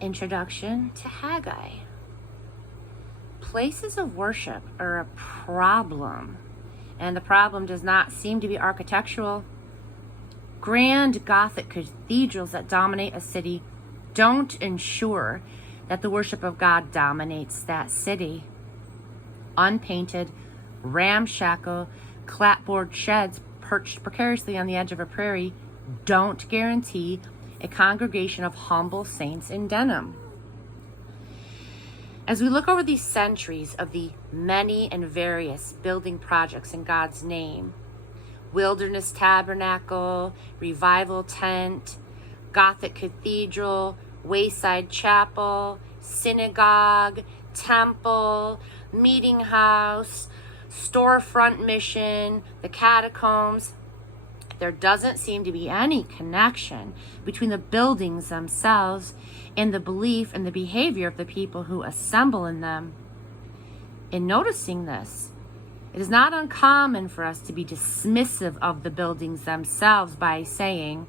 Introduction to Haggai. Places of worship are a problem, and the problem does not seem to be architectural. Grand Gothic cathedrals that dominate a city don't ensure that the worship of God dominates that city. Unpainted, ramshackle, clapboard sheds perched precariously on the edge of a prairie don't guarantee a congregation of humble saints in denim. As we look over these centuries of the many and various building projects in God's name, wilderness tabernacle, revival tent, Gothic cathedral, wayside chapel, synagogue, temple, meeting house, storefront mission, the catacombs, there doesn't seem to be any connection between the buildings themselves and the belief and the behavior of the people who assemble in them. In noticing this, it is not uncommon for us to be dismissive of the buildings themselves by saying,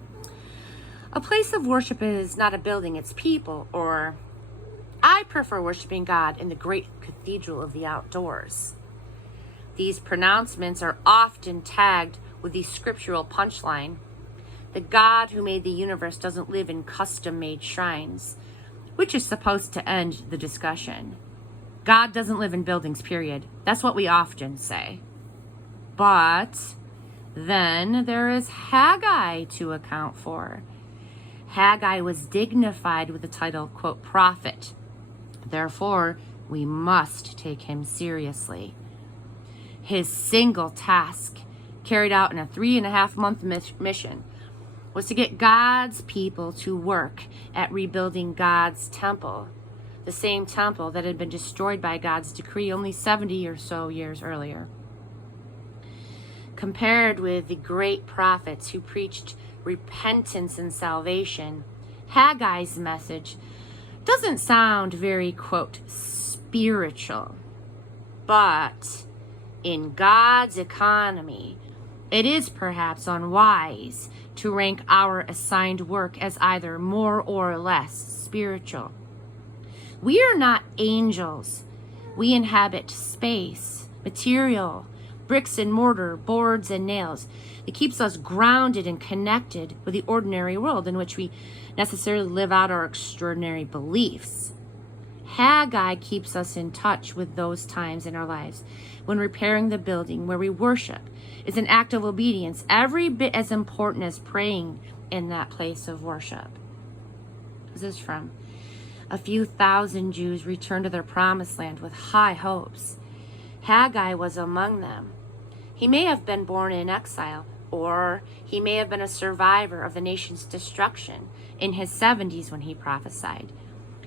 a place of worship is not a building, it's people, or I prefer worshiping God in the great cathedral of the outdoors. These pronouncements are often tagged with the scriptural punchline, the God who made the universe doesn't live in custom-made shrines, which is supposed to end the discussion. God doesn't live in buildings, period. That's what we often say. But then there is Haggai to account for. Haggai was dignified with the title, quote, prophet. Therefore, we must take him seriously. His single task, carried out in a 3.5-month mission, was to get God's people to work at rebuilding God's temple, the same temple that had been destroyed by God's decree only 70 or so years earlier. Compared with the great prophets who preached repentance and salvation, Haggai's message doesn't sound very, quote, spiritual. But in God's economy, it is perhaps unwise to rank our assigned work as either more or less spiritual. We are not angels. We inhabit space, material, bricks and mortar, boards and nails. It keeps us grounded and connected with the ordinary world in which we necessarily live out our extraordinary beliefs. Haggai keeps us in touch with those times in our lives when repairing the building where we worship is an act of obedience, every bit as important as praying in that place of worship. This is from a few thousand Jews returned to their promised land with high hopes. Haggai was among them. He may have been born in exile, or he may have been a survivor of the nation's destruction in his 70s when he prophesied.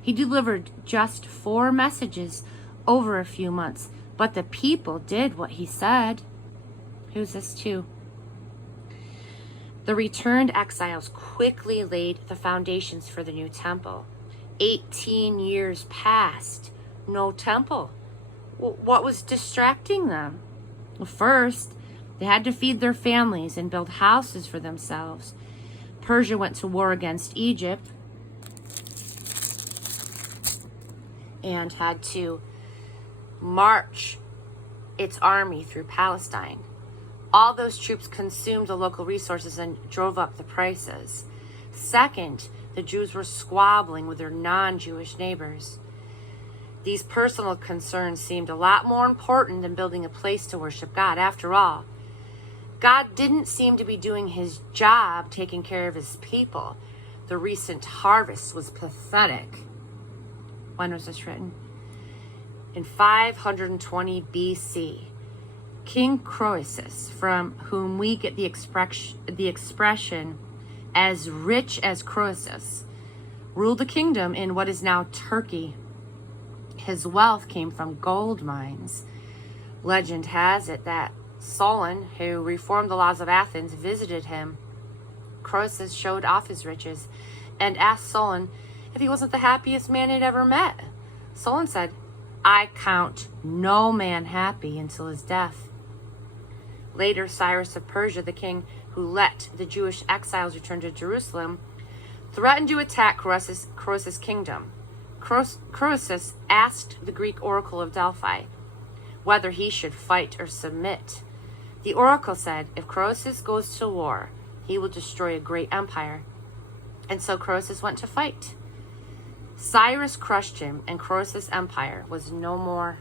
He delivered just 4 messages over a few months, but the people did what he said. Who's this to? The returned exiles quickly laid the foundations for the new temple. 18 years passed, no temple. What was distracting them? Well, first, they had to feed their families and build houses for themselves. Persia went to war against Egypt and had to march its army through Palestine. All those troops consumed the local resources and drove up the prices. Second, the Jews were squabbling with their non-Jewish neighbors. These personal concerns seemed a lot more important than building a place to worship God. After all, God didn't seem to be doing his job taking care of his people. The recent harvest was pathetic. When was this written? In 520 BC. King Croesus, from whom we get the expression as rich as Croesus, ruled a kingdom in what is now Turkey. His wealth came from gold mines. Legend has it that Solon, who reformed the laws of Athens, visited him. Croesus showed off his riches and asked Solon if he wasn't the happiest man he'd ever met. Solon said, I count no man happy until his death. Later, Cyrus of Persia, the king who let the Jewish exiles return to Jerusalem, threatened to attack Croesus' kingdom. Croesus asked the Greek oracle of Delphi whether he should fight or submit. The oracle said, if Croesus goes to war, he will destroy a great empire. And so Croesus went to fight. Cyrus crushed him, and Croesus' empire was no more